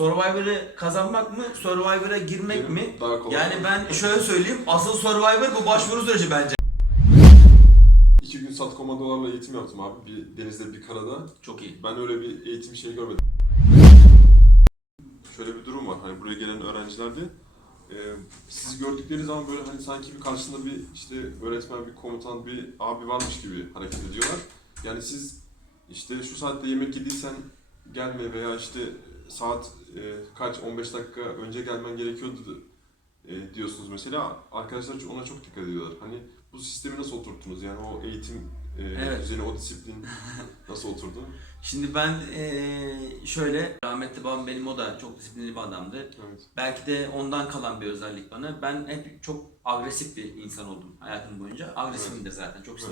Survivor'ı kazanmak mı, Survivor'a girmek Benim mi? daha kolay. Yani ben şöyle söyleyeyim, asıl Survivor bu başvuru süreci bence. İki gün sat komandolarla eğitim yaptım abi. Bir denizde bir karada. Çok iyi. Ben öyle bir eğitim şey görmedim. Şöyle bir durum var. Hani buraya gelen öğrencilerde e, sizi gördükleri zaman böyle hani sanki bir karşısında bir işte öğretmen, bir komutan, bir abi varmış gibi hareket ediyorlar. Yani siz işte şu saatte yemek yediysen gelme veya işte saat e, kaç 15 dakika önce gelmen gerekiyordu e, diyorsunuz mesela. Arkadaşlar ona çok dikkat ediyorlar. Hani bu sistemi nasıl oturttunuz? Yani o eğitim e, Evet. düzeni, o disiplin nasıl oturdu? Şimdi ben eee, şöyle, rahmetli babam benim o da çok disiplinli bir adamdı. Evet. Belki de ondan kalan bir özellik bana. Ben hep çok agresif bir insan oldum hayatım boyunca. Agresifimdir zaten, çok Evet.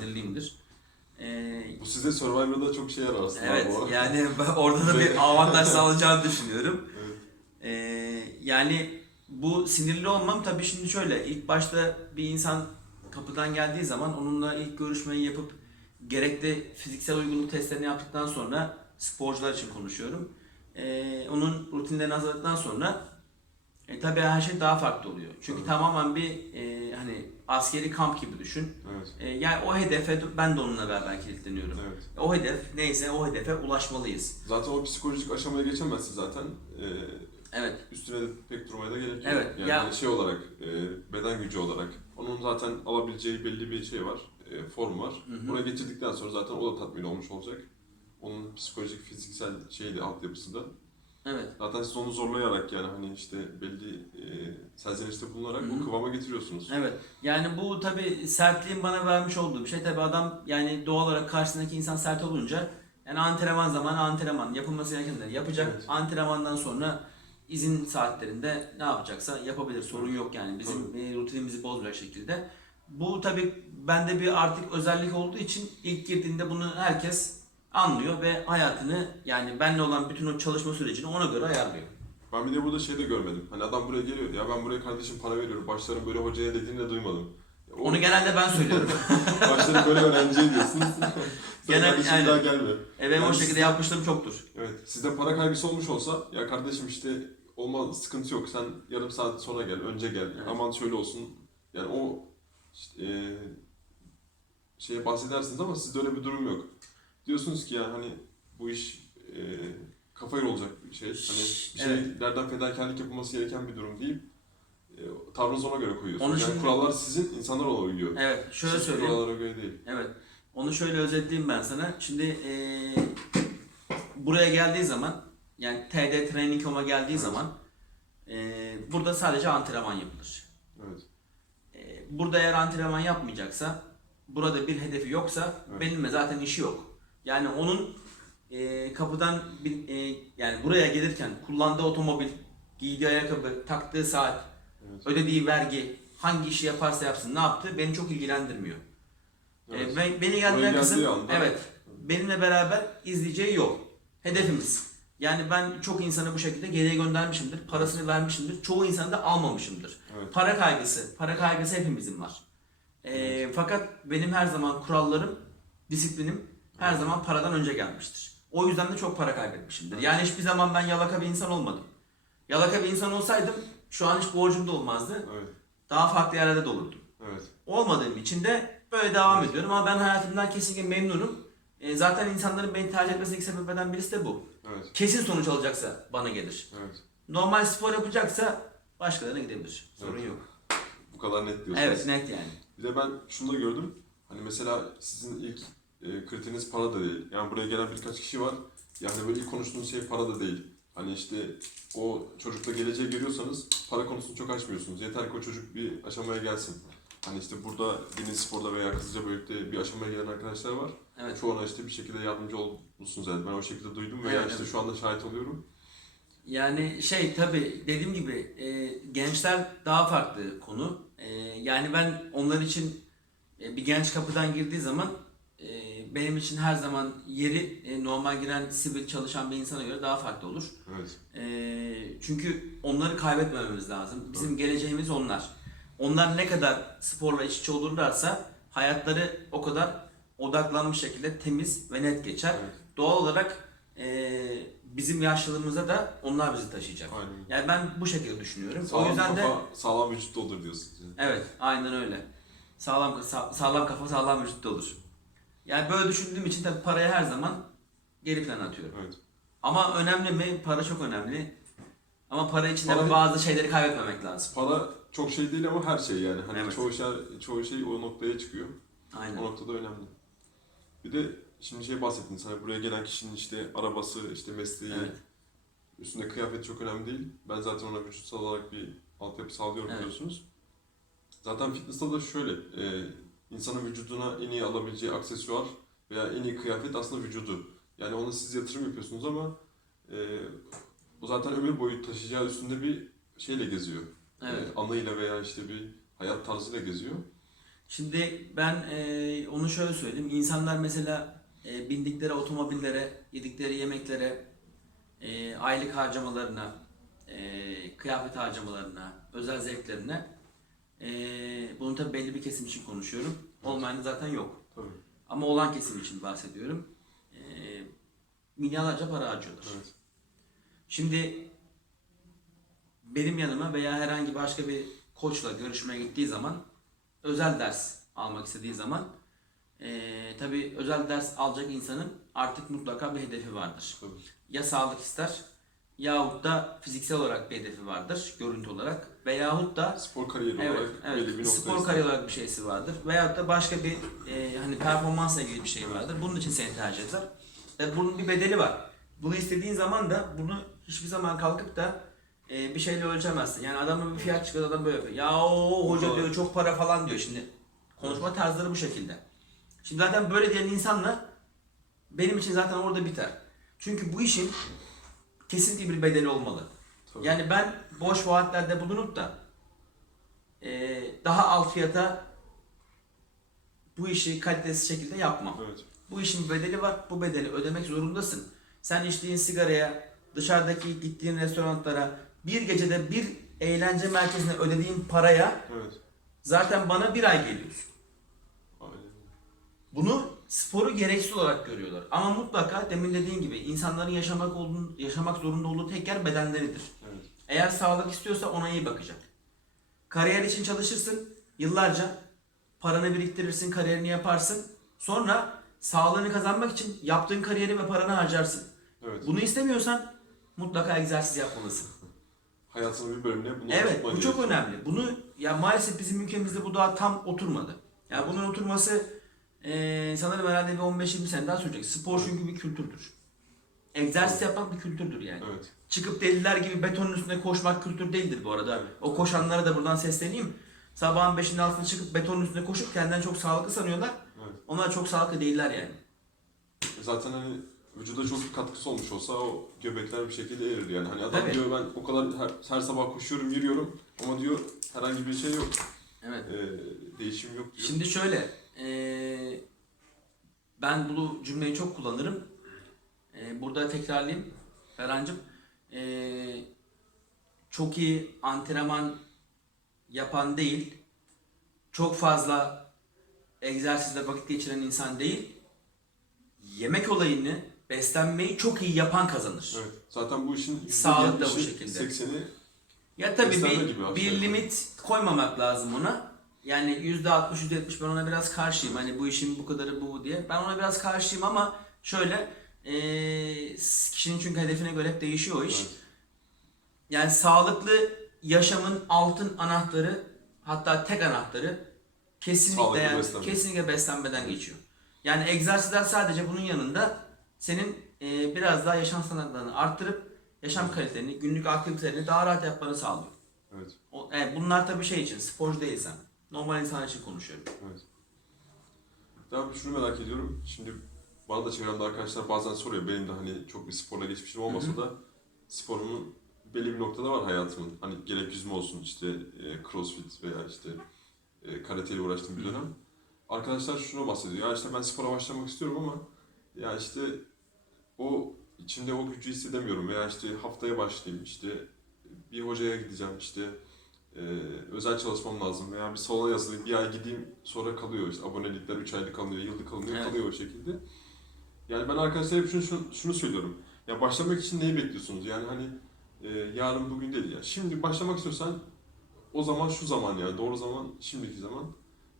Eee, Bu size Survivor'da çok şey yarar aslında. evet, bu. yani orada da bir avantaj sağlayacağını düşünüyorum. Evet. Ee, yani bu sinirli olmam tabii şimdi şöyle ilk başta bir insan kapıdan geldiği zaman onunla ilk görüşmeyi yapıp gerekli fiziksel uygunluk testlerini yaptıktan sonra sporcular için konuşuyorum. Ee, onun rutinlerini hazırladıktan sonra e, tabii her şey daha farklı oluyor. Çünkü Tabii. tamamen bir e, hani askeri kamp gibi düşün. Evet. E, yani o hedefe ben de onunla beraber kilitleniyorum. Evet. O hedef neyse o hedefe ulaşmalıyız. Zaten o psikolojik aşamaya geçemezsin zaten. Ee, Evet. üstüne de pek durmaya da gerek yok. Evet, Yani ya- hani şey olarak, e, beden gücü olarak. Onun zaten alabileceği belli bir şey var, e, form var. Hı hı. Ona getirdikten sonra zaten o da tatmin olmuş olacak. Onun psikolojik, fiziksel şeyi de altyapısı da. Evet. Zaten siz onu zorlayarak yani hani işte belli e, serzenişte bulunarak Hı hı. o kıvama getiriyorsunuz. Evet. Yani bu tabi sertliğin bana vermiş olduğu bir şey. Tabi adam yani doğal olarak karşısındaki insan sert olunca yani antrenman zamanı antrenman yapılması gerekenleri yapacak. Evet. Antrenmandan sonra izin saatlerinde ne yapacaksa yapabilir. Sorun yok yani. Bizim e, rutinimizi bozmayacak şekilde. Bu tabi bende bir artık özellik olduğu için ilk girdiğinde bunu herkes anlıyor ve hayatını yani benle olan bütün o çalışma sürecini ona göre ayarlıyor. Ben bir de burada şey de görmedim. Hani adam buraya geliyor ya ben buraya kardeşim para veriyorum. Başlarım böyle hocaya dediğini de duymadım. O- Onu genelde ben söylüyorum. Başlarım böyle öğrenciye diyorsunuz. Sen Genel- yani- daha gelme. E benim o Yani şekilde sizde- yapmışlığım çoktur. Evet. Sizde para kaygısı olmuş olsa ya kardeşim işte olmaz sıkıntı yok. Sen yarım saat sonra gel, önce gel. Evet. Aman şöyle olsun. Yani o işte, e, şeye bahsedersiniz ama sizde öyle bir durum yok. Diyorsunuz ki ya hani bu iş e, kafayla olacak bir şey. Hani bir Evet. şeylerden fedakarlık yapılması gereken bir durum değil. E, tavrınızı ona göre koyuyorsunuz. Onu yani şimdi- kurallar sizin, insanlar ona uyuyor. Evet, şöyle Siz söyleyeyim. kurallara göre değil. Evet. Onu şöyle özetleyeyim ben sana. Şimdi eee, buraya geldiği zaman yani TD Training Home'a geldiği Evet. zaman eee, burada sadece antrenman yapılır. Evet. Eee, burada eğer antrenman yapmayacaksa, burada bir hedefi yoksa Evet. benimle zaten işi yok. Yani onun eee, kapıdan bir- eee, yani buraya gelirken kullandığı otomobil, giydiği ayakkabı, taktığı saat, Evet. ödediği vergi, hangi işi yaparsa yapsın, ne yaptığı beni çok ilgilendirmiyor. Evet. Ee, ben- beni geldiği kısım anda- evet benimle beraber izleyeceği yol. Hedefimiz. Yani ben çok insanı bu şekilde geriye göndermişimdir. Parasını vermişimdir. Çoğu insanı da almamışımdır. Evet. Para kaygısı. Para kaygısı hepimizin var. Ee, Fakat benim her zaman kurallarım, disiplinim her zaman paradan önce gelmiştir. O yüzden de çok para kaybetmişimdir. Yani hiçbir zaman ben yalaka bir insan olmadım. Yalaka bir insan olsaydım şu an hiç borcum da olmazdı. Evet. Daha farklı yerlerde de olurdum Evet. olmadığım için de böyle devam ediyorum ama ben hayatımdan kesinlikle memnunum. E, zaten insanların beni tercih etmesindeki sebeplerden birisi de bu. Evet. Kesin sonuç alacaksa bana gelir. Evet. Normal spor yapacaksa başkalarına gidebilir. Sorun Evet. yok. Bu kadar net diyorsunuz. Evet net yani. Bir de ben şunu da gördüm. Hani mesela sizin ilk e, kriteriniz para da değil. Yani buraya gelen birkaç kişi var. Yani böyle ilk konuştuğunuz şey para da değil. Hani işte o çocukla geleceği görüyorsanız para konusunu çok açmıyorsunuz. Yeter ki o çocuk bir aşamaya gelsin. Hani işte burada deniz sporda veya kızılca bölükte bir aşamaya gelen arkadaşlar var. Evet. Çoğuna işte bir şekilde yardımcı olmuşsunuz yani. Ben o şekilde duydum veya Evet, işte evet. şu anda şahit oluyorum. Yani şey tabi dediğim gibi e, gençler daha farklı konu. E, yani ben onlar için e, bir genç kapıdan girdiği zaman benim için her zaman yeri e, normal giren sivil çalışan bir insana göre daha farklı olur. Evet. Ee, çünkü onları kaybetmememiz lazım. Bizim geleceğimiz onlar. Onlar ne kadar sporla iç içe olurlarsa hayatları o kadar odaklanmış şekilde temiz ve net geçer. Evet. Doğal olarak e, bizim yaşlılığımızda da onlar bizi taşıyacak. Aynen. Yani ben bu şekilde düşünüyorum. Sağlam o yüzden de kafa, sağlam vücutta olur diyorsunuz. Yani. evet aynen öyle. Sağlam sa- sağlam kafa sağlam vücutta olur. Yani böyle düşündüğüm için tabii paraya her zaman geri plana atıyorum. Evet. Ama önemli mi? Para çok önemli. Ama para içinde Para- bazı şeyleri kaybetmemek lazım. Para çok şey değil ama her şey yani. Hani Evet. çoğu şey çoğu şey o noktaya çıkıyor. Aynen. O noktada önemli. Bir de şimdi şey bahsettin. Hani buraya gelen kişinin işte arabası, işte mesleği, Evet. üstünde kıyafet çok önemli değil. Ben zaten ona vücutsal olarak bir altyapı sağlıyorum Evet. biliyorsunuz. Zaten fitness'ta da şöyle, e, insanın vücuduna en iyi alabileceği aksesuar veya en iyi kıyafet aslında vücudu. Yani ona siz yatırım yapıyorsunuz ama e, o zaten ömür boyu taşıyacağı üstünde bir şeyle geziyor. Evet. E, anıyla veya işte bir hayat tarzıyla geziyor. Şimdi ben e, onu şöyle söyleyeyim. İnsanlar mesela e, bindikleri otomobillere, yedikleri yemeklere, e, aylık harcamalarına, e, kıyafet harcamalarına, özel zevklerine e, bunu tabii belli bir kesim için konuşuyorum. Olmayan zaten yok. Tabii. Ama olan kesim için bahsediyorum. E, milyarlarca para harcıyorlar. Evet. Şimdi benim yanıma veya herhangi başka bir koçla görüşmeye gittiği zaman özel ders almak istediği zaman eee tabi özel ders alacak insanın artık mutlaka bir hedefi vardır. Tabii. Ya sağlık ister yahut da fiziksel olarak bir hedefi vardır görüntü olarak veyahut da Spor kariyeri Evet, olarak evet. bir Spor kariyer olarak bir şeysi vardır. Veyahut da başka bir e, hani performansla ilgili bir şey vardır. Bunun için seni tercih eder. Ve bunun bir bedeli var. Bunu istediğin zaman da bunu hiçbir zaman kalkıp da e, bir şeyle ölçemezsin. Yani adamın bir fiyat çıkıyor adam böyle yapıyor. Ya o hoca diyor çok para falan diyor şimdi. Konuşma tarzları bu şekilde. Şimdi zaten böyle diyen insanla benim için zaten orada biter. Çünkü bu işin kesinlikle bir bedeli olmalı. Tabii. Yani ben boş vaatlerde bulunup da e, daha alt fiyata bu işi kalitesiz şekilde yapmam. Evet. Bu işin bedeli var. Bu bedeli ödemek zorundasın. Sen içtiğin sigaraya, dışarıdaki gittiğin restoranlara, bir gecede bir eğlence merkezine ödediğin paraya Evet. zaten bana bir ay geliyorsun. Aynen. Bunu sporu gereksiz olarak görüyorlar. Ama mutlaka demin dediğin gibi insanların yaşamak olduğunu, yaşamak zorunda olduğu tek yer bedenleridir. Evet. Eğer sağlık istiyorsa ona iyi bakacak. Kariyer için çalışırsın yıllarca. Paranı biriktirirsin, kariyerini yaparsın. Sonra sağlığını kazanmak için yaptığın kariyeri ve paranı harcarsın. Evet. Bunu istemiyorsan mutlaka egzersiz yapmalısın. Hayatının bir bölümüne bunu Evet, bu çok önemli. Bunu ya maalesef bizim ülkemizde bu daha tam oturmadı. Ya bunun oturması eee sanırım herhalde bir 15-20 sene daha sürecek. Spor çünkü bir kültürdür. Egzersiz yapmak bir kültürdür yani. Evet. Çıkıp deliler gibi betonun üstünde koşmak kültür değildir bu arada. O koşanlara da buradan sesleneyim. Sabahın 5'inde altında çıkıp betonun üstünde koşup kendilerini çok sağlıklı sanıyorlar. Evet. Onlar çok sağlıklı değiller yani. Zaten hani vücuda çok bir katkısı olmuş olsa o göbekler bir şekilde erir yani. Hani adam Tabii. diyor ben o kadar her, her sabah koşuyorum, yürüyorum ama diyor herhangi bir şey yok. Evet. Ee, değişim yok diyor. Şimdi şöyle, eee, ben bu cümleyi çok kullanırım. Eee, burada tekrarlayayım Ferhan'cığım. Eee, çok iyi antrenman yapan değil, çok fazla egzersizle vakit geçiren insan değil, yemek olayını, beslenmeyi çok iyi yapan kazanır. Evet. Zaten bu işin Sağlık da bu %70'i, şekilde. 80'i Ya tabii bir, bir limit koymamak lazım ona. Yani yüzde altmış, yüzde yetmiş ben ona biraz karşıyım. Hani bu işin bu kadarı bu diye. Ben ona biraz karşıyım ama şöyle eee, kişinin çünkü hedefine göre hep değişiyor o iş. Evet. Yani sağlıklı yaşamın altın anahtarı hatta tek anahtarı kesinlikle Sağlıklı yani beslenme. kesinlikle beslenmeden geçiyor. Yani egzersizler sadece bunun yanında senin eee, biraz daha yaşam standartlarını arttırıp yaşam kaliteni, günlük aktivitelerini daha rahat yapmanı sağlıyor. Evet. O, evet, bunlar tabii şey için, sporcu değilsen. Normal insan için konuşuyorum. Evet. Bir şunu merak ediyorum. Şimdi bana da çevremde arkadaşlar bazen soruyor. Benim de hani çok bir sporla geçmişim olmasa da sporumun belli bir noktada var hayatımın. Hani gerek yüzme olsun işte e, crossfit veya işte e, karateyle uğraştığım bir dönem. Arkadaşlar şunu bahsediyor. Ya işte ben spora başlamak istiyorum ama ya işte o içimde o gücü hissedemiyorum veya işte haftaya başlayayım işte bir hocaya gideceğim işte e, özel çalışmam lazım veya bir salona yazılayım bir ay gideyim sonra kalıyor işte abonelikler 3 aylık kalıyor yıllık kalıyor Evet. kalıyor o şekilde. Yani ben arkadaşlara hep şunu, şunu, şunu söylüyorum. Ya başlamak için neyi bekliyorsunuz? Yani hani e, yarın bugün değil ya. Şimdi başlamak istiyorsan o zaman şu zaman ya. Doğru zaman şimdiki zaman.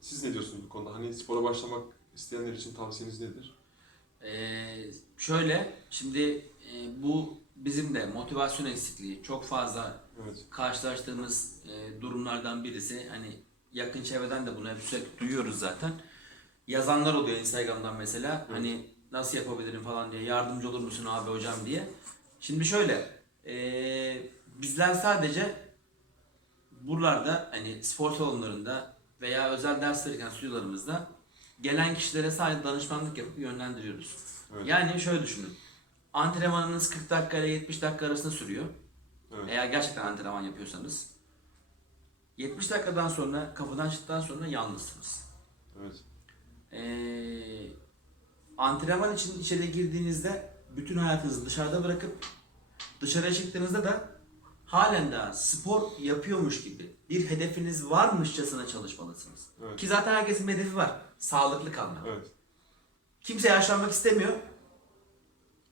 Siz ne diyorsunuz bu konuda? Hani spora başlamak isteyenler için tavsiyeniz nedir? Ee, şöyle şimdi e, bu bizim de motivasyon eksikliği çok fazla Evet. karşılaştığımız e, durumlardan birisi. Hani yakın çevreden de bunu hep sürekli duyuyoruz zaten. Yazanlar oluyor Instagram'dan mesela. Evet. Hani nasıl yapabilirim falan diye yardımcı olur musun abi hocam diye. Şimdi şöyle e, bizler sadece buralarda hani spor salonlarında veya özel ders verirken stüdyolarımızda gelen kişilere sadece danışmanlık yapıp yönlendiriyoruz. Evet. Yani şöyle düşünün. Antrenmanınız 40 dakika ile 70 dakika arasında sürüyor. Evet. Eğer gerçekten antrenman yapıyorsanız. 70 dakikadan sonra kapıdan çıktıktan sonra yalnızsınız. Evet. Ee, antrenman için içeri girdiğinizde bütün hayatınızı dışarıda bırakıp dışarıya çıktığınızda da halen daha spor yapıyormuş gibi bir hedefiniz varmışçasına çalışmalısınız. Evet. Ki zaten herkesin bir hedefi var. Sağlıklı kalmak. Evet. Kimse yaşlanmak istemiyor.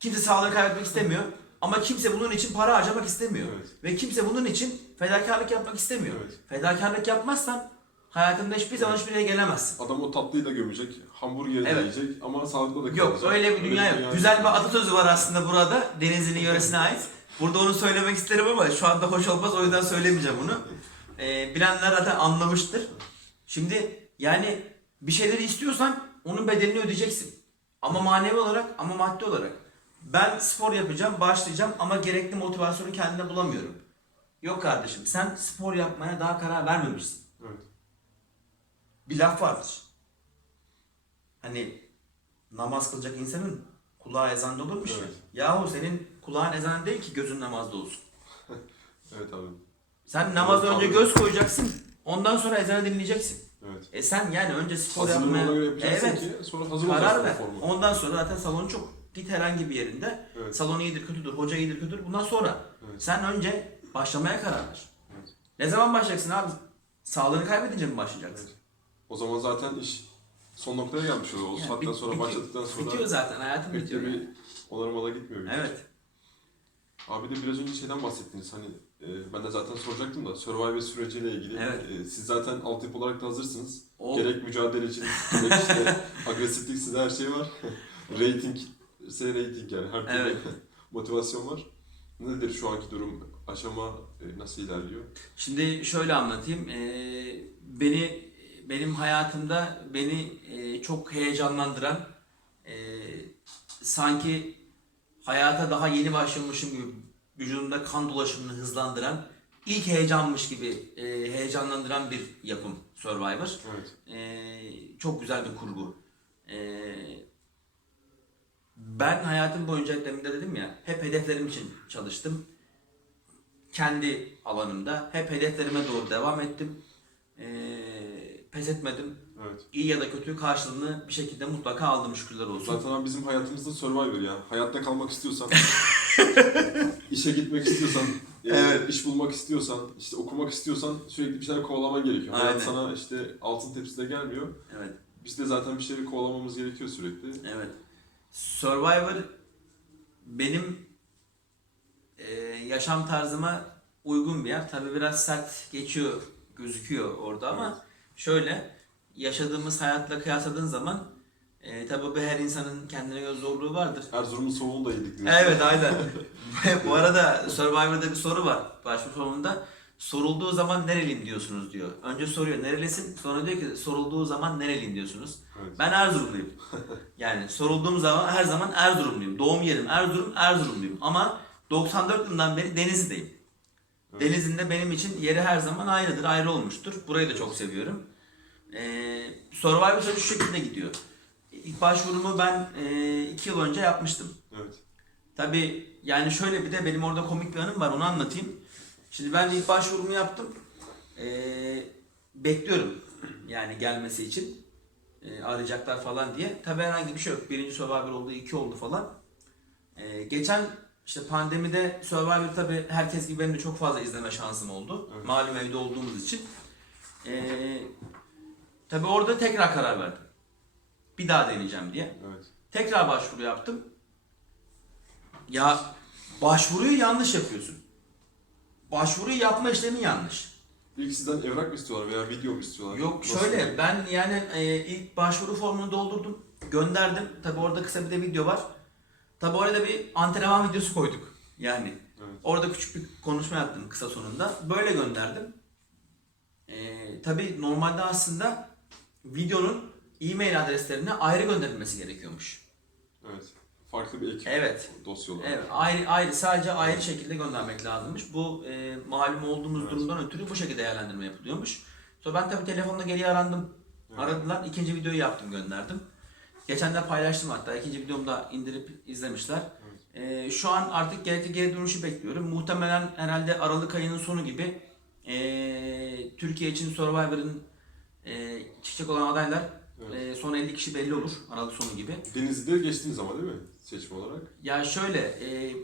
Kimse sağlığını kaybetmek istemiyor. Ama kimse bunun için para harcamak istemiyor. Evet. Ve kimse bunun için fedakarlık yapmak istemiyor. Evet. Fedakarlık yapmazsan hayatında hiçbir zaman hiçbir yere gelemezsin. Adam o tatlıyı da gömecek, hamburgeri de Evet. yiyecek ama sağlıklı da kalacak. Yok öyle bir dünya yok. Güzel bir atasözü var aslında burada. Denizli'nin yöresine ait. Burada onu söylemek isterim ama şu anda hoş olmaz o yüzden söylemeyeceğim onu. Ee, bilenler zaten anlamıştır. Şimdi yani bir şeyleri istiyorsan onun bedelini ödeyeceksin. Ama manevi olarak ama maddi olarak. Ben spor yapacağım, başlayacağım ama gerekli motivasyonu kendine bulamıyorum. Yok kardeşim sen spor yapmaya daha karar vermemişsin. Evet. Bir laf vardır. Hani namaz kılacak insanın kulağı ezanda olurmuş Evet. ya. Yahu senin kulağın ezan değil ki gözün namazda olsun. Evet abi. Sen namaza Evet, önce abi. göz koyacaksın. Ondan sonra ezanı dinleyeceksin. Evet. E sen yani önce spor Hazırlığını ona yapmaya evet, ki sonra hazır karar ver. Ondan sonra zaten salon çok git herhangi bir yerinde. Evet. Salon iyidir kötüdür, hoca iyidir kötüdür. Bundan sonra Evet. sen önce başlamaya karar ver. Evet. Ne zaman başlayacaksın abi? Sağlığını kaybedince mi başlayacaksın? Evet. O zaman zaten iş son noktaya gelmiş oluyor. O Yani saatten bit- sonra bitiyor. başladıktan sonra Bitiyor zaten hayatın bitiyor. de yani. bir onarmada gitmiyor. bir Evet. Abi de biraz önce şeyden bahsettiniz hani e, ben de zaten soracaktım da Survivor süreciyle ilgili. Evet. E, siz zaten altyapı olarak da hazırsınız. O Gerek mücadele için, gerek işte agresiflik size her şey var. rating, ise rating yani her türlü Evet. motivasyon var. Nedir şu anki durum, aşama e, nasıl ilerliyor? Şimdi şöyle anlatayım. Ee, beni benim hayatımda beni e, çok heyecanlandıran e, sanki hayata daha yeni başlamışım gibi vücudumda kan dolaşımını hızlandıran ilk heyecanmış gibi e, heyecanlandıran bir yapım Survivor. Evet. Çok güzel bir kurgu. Ben hayatım boyunca demin de dedim ya hep hedeflerim için çalıştım. Kendi alanımda hep hedeflerime doğru devam ettim. Ee, pes etmedim. Evet. İyi ya da kötü karşılığını bir şekilde mutlaka aldım şükürler olsun. Zaten abi bizim hayatımızda Survivor ya. Hayatta kalmak istiyorsan, işe gitmek istiyorsan, e, Evet. iş bulmak istiyorsan, işte okumak istiyorsan sürekli bir şeyler kovalaman gerekiyor. Hayat Aynen. sana işte altın tepside gelmiyor. Evet. Biz de zaten bir şeyleri kovalamamız gerekiyor sürekli. Evet. Survivor benim e, yaşam tarzıma uygun bir yer. Tabii biraz sert geçiyor, gözüküyor orada ama Evet. şöyle yaşadığımız hayatla kıyasladığın zaman e, tabii bu her insanın kendine göre zorluğu vardır. Erzurum'un soğuğunu da yedik. Evet aynen. Bu arada Survivor'da bir soru var başvuru formunda. Sorulduğu zaman nereliyim diyorsunuz diyor. Önce soruyor nerelisin sonra diyor ki sorulduğu zaman nereliyim diyorsunuz. Evet. Ben Erzurumluyum. Yani sorulduğum zaman her zaman Erzurumluyum. Doğum yerim Erzurum, Erzurumluyum. Ama 94 yılından beri Denizli'deyim. Evet. Denizli'nin de benim için yeri her zaman aynıdır, ayrı olmuştur. Burayı da çok seviyorum. Ee, Survivor şu şekilde gidiyor. İlk başvurumu ben 2 yıl önce yapmıştım. Evet. Tabii yani şöyle bir de benim orada komik bir anım var onu anlatayım. Şimdi ben ilk başvurumu yaptım. Ee, bekliyorum yani gelmesi için. Ee, arayacaklar falan diye. Tabii herhangi bir şey yok. Birinci Survivor oldu, iki oldu falan. Ee, geçen işte pandemide Survivor tabii herkes gibi benim de çok fazla izleme şansım oldu. Evet. Malum evde olduğumuz için. Ee, tabii orada tekrar karar verdim. Bir daha deneyeceğim diye. Evet. Tekrar başvuru yaptım. Ya başvuruyu yanlış yapıyorsun. Başvuruyu yapma işlemi yanlış. İlk sizden evrak mı istiyorlar veya video mu istiyorlar? Yok Nasıl? şöyle ben yani e, ilk başvuru formunu doldurdum. Gönderdim. Tabi orada kısa bir de video var. Tabi oraya da bir antrenman videosu koyduk. Yani Evet. orada küçük bir konuşma yaptım kısa sonunda. Böyle gönderdim. E, tabi normalde aslında videonun e-mail adreslerine ayrı gönderilmesi gerekiyormuş. Evet. Farklı bir ekip Evet. dosya olarak. Evet, ayrı, ayrı sadece ayrı şekilde göndermek lazımmış. Bu e, malum olduğumuz Evet. durumdan ötürü bu şekilde değerlendirme yapılıyormuş. Sonra ben tabii telefonla geri arandım. Evet. Aradılar. ikinci videoyu yaptım gönderdim. Geçen de paylaştım hatta. ikinci videomu da indirip izlemişler. E, şu an artık gerekli geri dönüşü bekliyorum. Muhtemelen herhalde Aralık ayının sonu gibi e, Türkiye için Survivor'ın e, çıkacak olan adaylar Evet. e, son 50 kişi belli olur Aralık sonu gibi. Denizli'de geçtiniz ama değil mi? Seçim olarak. Ya şöyle, e,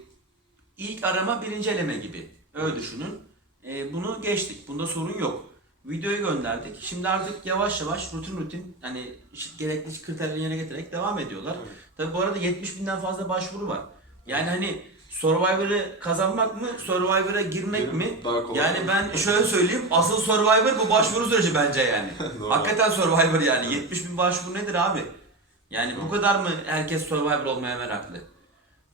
ilk arama birinci eleme gibi. Öyle düşünün. E, bunu geçtik. Bunda sorun yok. Videoyu gönderdik. Şimdi artık yavaş yavaş rutin rutin hani gerekli kriterleri yerine getirerek devam ediyorlar. Evet. Tabi bu arada 70 binden fazla başvuru var. Yani hani Survivor'ı kazanmak mı, Survivor'a girmek Benim mi? Daha kolay. Yani ben şöyle söyleyeyim, asıl Survivor bu başvuru süreci bence yani. Doğru. Hakikaten Survivor yani. 70 bin başvuru nedir abi? Yani bu kadar mı herkes Survivor olmaya meraklı?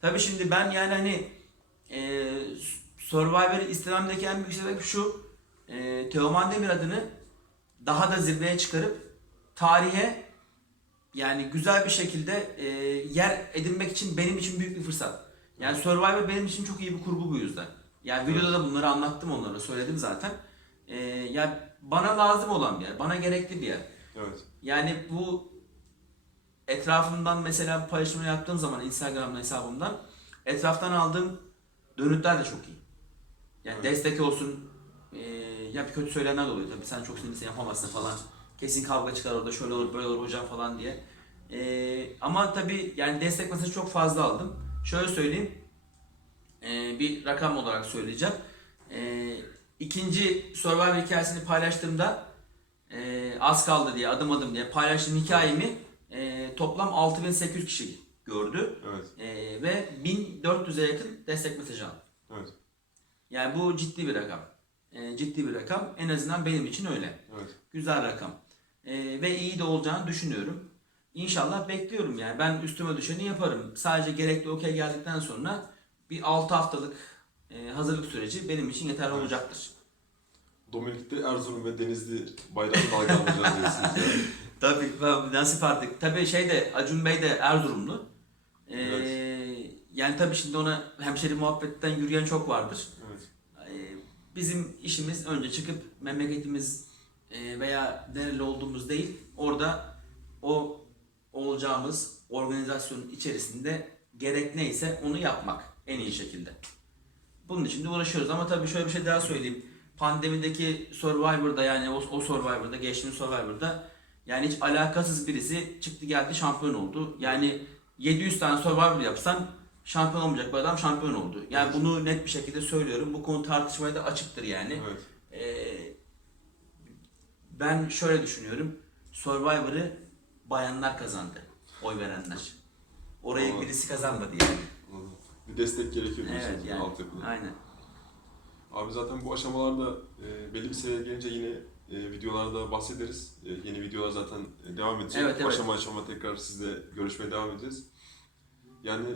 Tabii şimdi ben yani hani e, Survivor'ı istememdeki en büyük sebep şu. E, Teoman Demir adını daha da zirveye çıkarıp tarihe yani güzel bir şekilde e, yer edinmek için benim için büyük bir fırsat. Yani Survivor benim için çok iyi bir kurgu bu yüzden. Yani videoda da bunları anlattım onlara, söyledim zaten. E, ya bana lazım olan bir yer, bana gerekli bir yer. Evet. Yani bu etrafımdan mesela paylaşımı yaptığım zaman Instagram hesabımdan etraftan aldığım dönütler de çok iyi. Yani Evet. destek olsun, e, ya bir kötü söyleyenler de oluyor tabii sen çok sinirlisin yapamazsın falan. Kesin kavga çıkar orada şöyle olur böyle olur hocam falan diye. E, ama tabii yani destek mesajı çok fazla aldım. Şöyle söyleyeyim, e, bir rakam olarak söyleyeceğim. E, ikinci Survivor hikayesini paylaştığımda e, az kaldı diye adım adım diye paylaştığım hikayemi e, toplam 6800 kişi gördü Evet. E, ve 1400'e yakın destek mesajı aldı. Evet. Yani bu ciddi bir rakam. E, ciddi bir rakam. En azından benim için öyle. Evet. Güzel rakam. E, ve iyi de olacağını düşünüyorum. İnşallah bekliyorum yani. Ben üstüme düşeni yaparım. Sadece gerekli okey geldikten sonra bir 6 haftalık e, hazırlık süreci benim için yeterli Evet. olacaktır. Dominik'te Erzurum ve Denizli bayrağı dalgalanacağız diyorsunuz yani. Tabii nasip artık. Tabii şey de Acun Bey de Erzurumlu. Ee, Evet. Yani tabii şimdi ona hemşeri muhabbetten yürüyen çok vardır. Evet. Ee, bizim işimiz önce çıkıp memleketimiz e, veya nereli olduğumuz değil, orada o olacağımız organizasyonun içerisinde gerek neyse onu yapmak en iyi şekilde. Bunun için de uğraşıyoruz ama tabii şöyle bir şey daha söyleyeyim. Pandemideki Survivor'da yani o, o Survivor'da, geçtiğimiz Survivor'da yani hiç alakasız birisi çıktı geldi şampiyon oldu. Yani 700 tane Survivor yapsan şampiyon olmayacak bir adam şampiyon oldu. Yani Evet. bunu net bir şekilde söylüyorum. Bu konu tartışmaya da açıktır yani. Evet. Ee, ben şöyle düşünüyorum. Survivor'ı bayanlar kazandı. Oy verenler. Orayı Anladım. birisi kazanmadı yani. Anladım. Bir destek gerekiyor diyorsunuz Evet yani. altyapıda. Aynen. Abi zaten bu aşamalarda e, belli bir seviyeye gelince yine e, videolarda bahsederiz. E, yeni videolar zaten e, devam edecek. Evet, evet. Aşama aşama tekrar sizle görüşmeye devam edeceğiz. Yani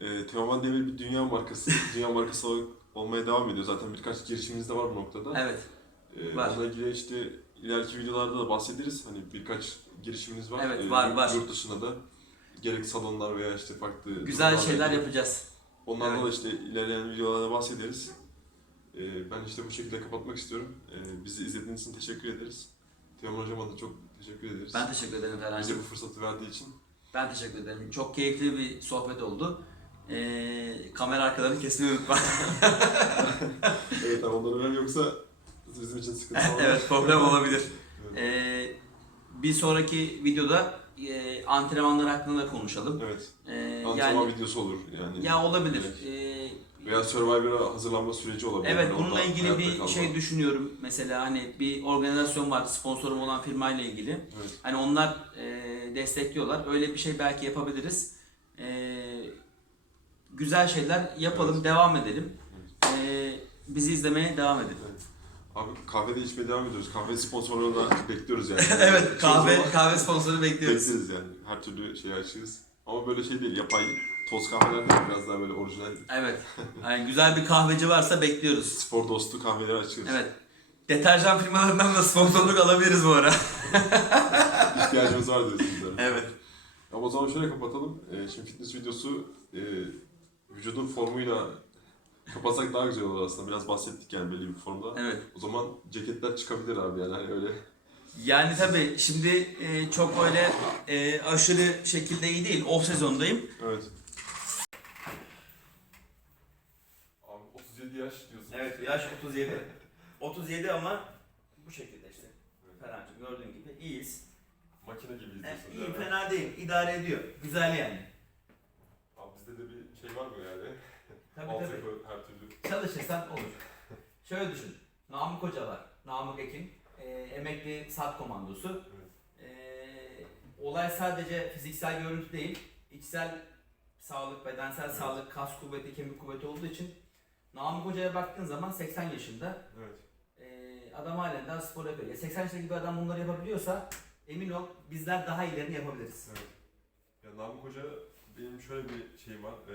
e, Teoman Demir bir dünya markası, dünya markası olmaya devam ediyor. Zaten birkaç girişimimiz de var bu noktada. Evet. E, var. Onunla ilgili işte ileriki videolarda da bahsederiz. Hani birkaç girişimimiz var. Evet, E, var, yurt- var. Yurt dışında da gerek salonlar veya işte farklı Güzel şeyler ilgili. yapacağız. Onlardan Evet. da işte ilerleyen videolarda bahsederiz. Ee, ben işte bu şekilde kapatmak istiyorum. Ee, bizi izlediğiniz için teşekkür ederiz. Teoman Hocam'a da çok teşekkür ederiz. Ben teşekkür ederim Bize Ferhan'cığım. bu fırsatı verdiği için. Ben teşekkür ederim. Çok keyifli bir sohbet oldu. Ee, kamera arkalarını kesmeyi unutma. evet abi onları önemli yoksa bizim için sıkıntı olur. evet problem olabilir. Evet. Ee, bir sonraki videoda e, antrenmanlar hakkında da konuşalım. Evet. Ee, Antrenman yani videosu olur yani. ya olabilir. Evet. Ee, Veya Survivor'a hazırlanma süreci olabilir. Evet Yani bununla ilgili bir kalma. şey düşünüyorum. Mesela hani bir organizasyon var sponsorum olan firmayla ilgili. Evet. Hani onlar e, destekliyorlar. Öyle bir şey belki yapabiliriz. E, güzel şeyler yapalım, Evet. devam edelim. Ee, bizi izlemeye devam edin. Abi kahvede içmeye devam ediyoruz. Kahve sponsorluğuna bekliyoruz yani. evet, Çok kahve zaman kahve sponsoru bekliyoruz. Bekleriz yani. Her türlü şey açığız. Ama böyle şey değil, yapay toz kahveler değil, biraz daha böyle orijinal Evet. Yani güzel bir kahveci varsa bekliyoruz. spor dostu kahveleri açığız. Evet. Deterjan firmalarından da sponsorluk alabiliriz bu ara. İhtiyacımız var diyorsunuz. yani. Evet. Ama o zaman şöyle kapatalım. Ee, şimdi fitness videosu e, vücudun formuyla kapatsak daha güzel olur aslında. Biraz bahsettik yani belli bir formda. Evet. O zaman ceketler çıkabilir abi yani hani öyle. Yani tabii şimdi e, çok öyle e, aşırı şekilde iyi değil. Off sezondayım. Evet. Abi 37 yaş diyorsun. Evet yaş 37. 37 ama bu şekilde işte. Ferhan'cığım gördüğün gibi iyiyiz. Makine gibi E, iyi fena değil. idare ediyor. Güzel yani. Abi bizde de bir şey var mı yani? Tabii tabii. yapı her türlü. Çalışırsan olur. Şöyle düşün. Namık Hoca var. Namık Ekin. e, emekli SAT komandosu. E, olay sadece fiziksel görüntü değil. içsel sağlık, bedensel Evet. sağlık, kas kuvveti, kemik kuvveti olduğu için Namık Hoca'ya baktığın zaman 80 yaşında Evet. e, adam halen daha spor yapıyor. Ya 80 yaşındaki bir adam bunları yapabiliyorsa emin ol bizler daha iyilerini yapabiliriz. Evet. Ya Namık Hoca benim şöyle bir şeyim var. e,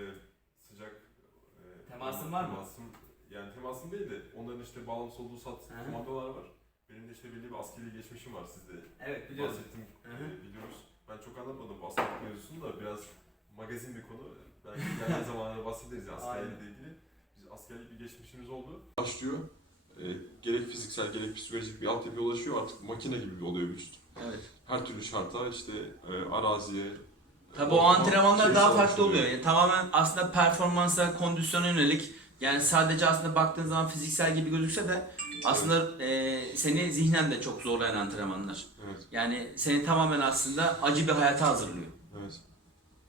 Temasın var mı? Temasım, yani temasım değil de onların işte bağlantısı olduğu sat Hı hı. komandolar var. Benim de işte belli bir askeri geçmişim var sizde. Evet biliyorum. Bahsettim, Hı hı. e, biliyoruz. Ben çok anlatmadım bu askerlik mevzusunu da biraz magazin bir konu. Belki ilerleyen zamanlarda bahsederiz ya askerlikle ilgili. Biz askerlik bir geçmişimiz oldu. Başlıyor. E, gerek fiziksel gerek psikolojik bir altyapıya ulaşıyor artık makine gibi oluyor vücut. Evet. Her türlü şarta işte e, araziye, Tabii o antrenmanlar şey daha farklı oluyor. Yani tamamen aslında performansa, kondisyona yönelik. Yani sadece aslında baktığın zaman fiziksel gibi gözükse de aslında e, seni zihnen de çok zorlayan antrenmanlar. Evet, Yani seni tamamen aslında acı bir hayata hazırlıyor. evet.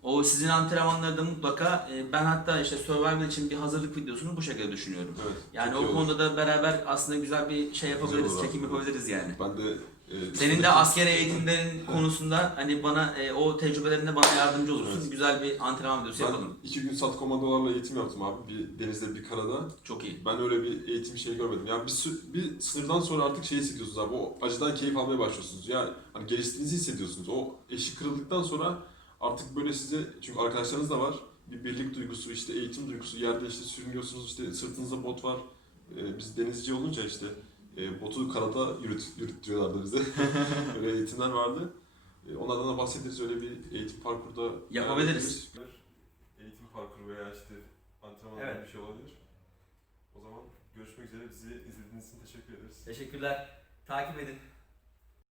O sizin antrenmanlarda mutlaka e, ben hatta işte Survivor için bir hazırlık videosunu bu şekilde düşünüyorum. evet. Yani Çok iyi o olur. konuda da beraber aslında güzel bir şey yapabiliriz, olur çekim yapabiliriz yani. Ben de Senin de asker eğitimlerin konusunda hani bana e, o tecrübelerinde bana yardımcı olursun. Evet. Güzel bir antrenman videosu yapalım. iki gün sat komandolarla eğitim yaptım abi. Bir denizde bir karada. Çok iyi. Ben öyle bir eğitim şey görmedim. Yani bir, sü- bir sınırdan sonra artık şey hissediyorsunuz abi. O acıdan keyif almaya başlıyorsunuz. Yani hani geliştiğinizi hissediyorsunuz. O eşi kırıldıktan sonra artık böyle size çünkü arkadaşlarınız da var. Bir birlik duygusu, işte eğitim duygusu. Yerde işte sürünüyorsunuz, işte sırtınızda bot var. Ee, biz denizci olunca işte e, botu karada yürüt, yürütüyorlardı bize. Böyle eğitimler vardı. E, onlardan da bahsederiz. Öyle bir eğitim parkurda Yapabiliriz. Eğitim parkuru veya işte antrenman Evet. bir şey olabilir. O zaman görüşmek üzere. Bizi izlediğiniz için teşekkür ederiz. Teşekkürler. Takip edin.